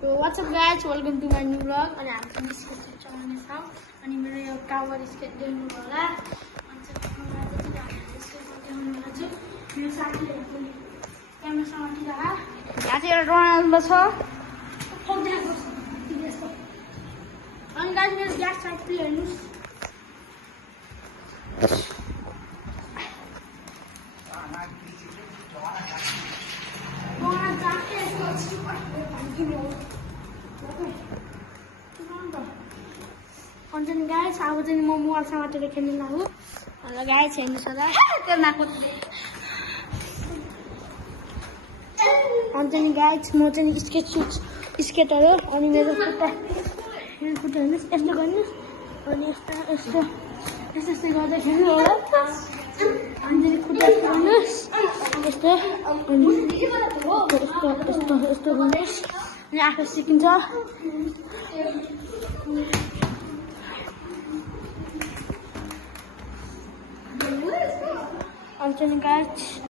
So what's up guys, welcome to my new vlog. अनि हामी चाहिँ स्केट चलाउने छौँ अनि मेरो यो टावर स्केट देख्नु होला अनि चाहिँ मेरो साथीहरु पनि क्यामेरासँग आइरहा यहाँ चाहिँ एउटा रोनाल्डो छ अनि गाइस मेरो ग्यास साइड पनि हेर्नुस् अनि गाइस अब चाहिँ म मोबाइलसँग मात्र खेल्न लाग्यो ल गाइस हेर्नुस् होला त्यो नाको अनि गाइस म चाहिँ स्केटहरू अनि मेरो खुट्टा हेर्नुस् यस्तो गर्नुस् अनि यस्तो गर्दै खेल्नु होला अनि खुट्टा गर्नुस् यस्तो अनि यस्तो गर्नुस् अनि आफै सिकिन्छ अनि गाइस